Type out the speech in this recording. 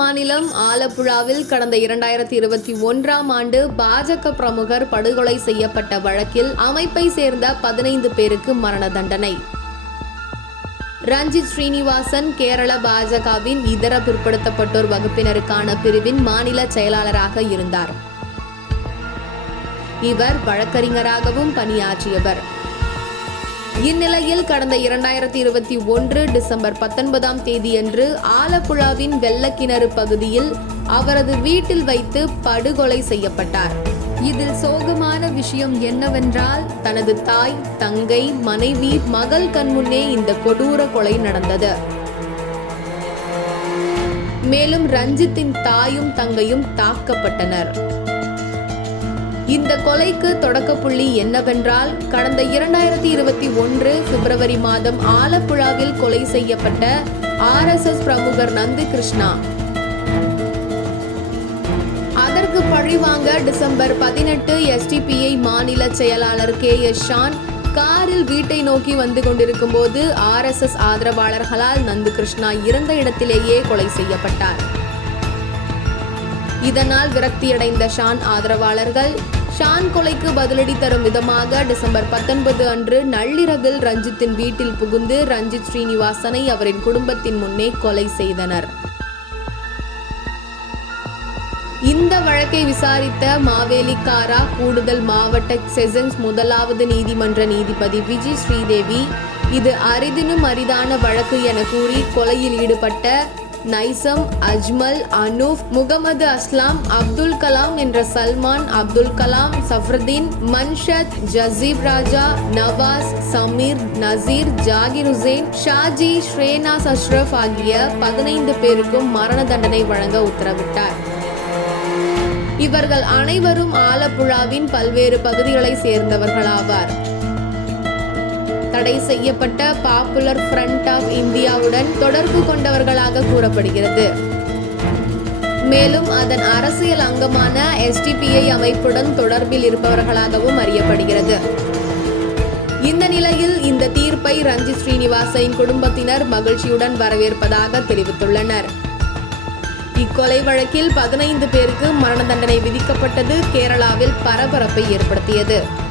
மாநிலம் ஆலப்புழாவில் கடந்த இரண்டாயிரத்தி இருபத்தி ஒன்றாம் ஆண்டு பாஜக பிரமுகர் படுகொலை செய்யப்பட்ட வழக்கில் அமைப்பை சேர்ந்த பதினைந்து பேருக்கு மரண தண்டனை. ரஞ்சித் ஸ்ரீனிவாசன் கேரள பாஜகவின் இதர பிற்படுத்தப்பட்டோர் வகுப்பினருக்கான பிரிவின் மாநில செயலாளராக இருந்தார். இவர் வழக்கறிஞராகவும் பணியாற்றியவர். இந்நிலையில் கடந்த இரண்டாயிரத்தி இருபத்தி ஒன்று டிசம்பர் பத்தொன்பதாம் தேதியன்று ஆலப்புழாவின் வெள்ளக்கிணறு பகுதியில் அவரது வீட்டில் வைத்து படுகொலை செய்யப்பட்டார். இதில் சோகமான விஷயம் என்னவென்றால் தனது தாய் தங்கை மனைவி மகள் கண்முன்னே இந்த கொடூர கொலை நடந்தது. மேலும் ரஞ்சித்தின் தாயும் தங்கையும் தாக்கப்பட்டனர். இந்த கொலைக்கு தொடக்கப்புள்ளி என்னவென்றால் கடந்த இரண்டாயிரத்தி இருபத்தி ஒன்று பிப்ரவரி மாதம் ஆலப்புழாவில் கொலை செய்யப்பட்ட ஆர்எஸ்எஸ் பிரமுகர் நந்து கிருஷ்ணா அதற்கு பழிவாங்க டிசம்பர் பதினெட்டு எஸ்டிபிஐ மாநில செயலாளர் கே எஸ் ஷான் காரில் வீட்டை நோக்கி வந்து கொண்டிருக்கும் போது ஆர்எஸ்எஸ் ஆதரவாளர்களால் நந்து கிருஷ்ணா இறந்த இடத்திலேயே கொலை செய்யப்பட்டார். இதனால் விரக்தியடைந்த ஷான் ஆதரவாளர்கள் ஷான் கொலைக்கு பதிலடி தரும் விதமாக டிசம்பர் பத்தொன்பது அன்று நள்ளிரவில் ரஞ்சித்தின் வீட்டில் புகுந்து ரஞ்சித் ஸ்ரீனிவாசனை அவரின் குடும்பத்தின் முன்னே கொலை செய்தனர். இந்த வழக்கை விசாரித்த மாவேலிக்காரா கூடுதல் மாவட்ட செஷன்ஸ் முதலாவது நீதிமன்ற நீதிபதி விஜய் ஸ்ரீதேவி இது அரிதினும் அரிதான வழக்கு என கூறி கொலையில் ஈடுபட்ட நைசம் அஜ்மல் அனூப் முகமது அஸ்லாம் அப்துல் கலாம் என்ற சல்மான் அப்துல் கலாம் சஃப்ருதீன் மன்ஷத் ஜசீப் ராஜா நவாஸ் சமீர் நசீர் ஜாகிர் ஹுசேன் ஷாஜி ஸ்ரேனாஸ் அஷ்ரஃப் ஆகிய பதினைந்து பேருக்கும் மரண தண்டனை வழங்க உத்தரவிட்டார். இவர்கள் அனைவரும் ஆலப்புழாவின் பல்வேறு பகுதிகளை சேர்ந்தவர்களாவார். தடை செய்யப்பட்ட பாப்புலர் ஃப்ரண்ட் ஆஃப் இந்தியாவுடன் தொடர்பு கொண்டவர்களாக கூறப்படுகிறது. மேலும் அதன் அரசியல் அங்கமான எஸ்டிபிஐ அமைப்புடன் தொடர்பில் இருப்பவர்களாகவும் அறியப்படுகிறது. இந்த நிலையில் இந்த தீர்ப்பை ரஞ்சித் ஸ்ரீனிவாசனின் குடும்பத்தினர் மகிழ்ச்சியுடன் வரவேற்பதாக தெரிவித்துள்ளனர். இக்கொலை வழக்கில் பதினைந்து பேருக்கு மரண தண்டனை விதிக்கப்பட்டது கேரளாவில் பரபரப்பை ஏற்படுத்தியது.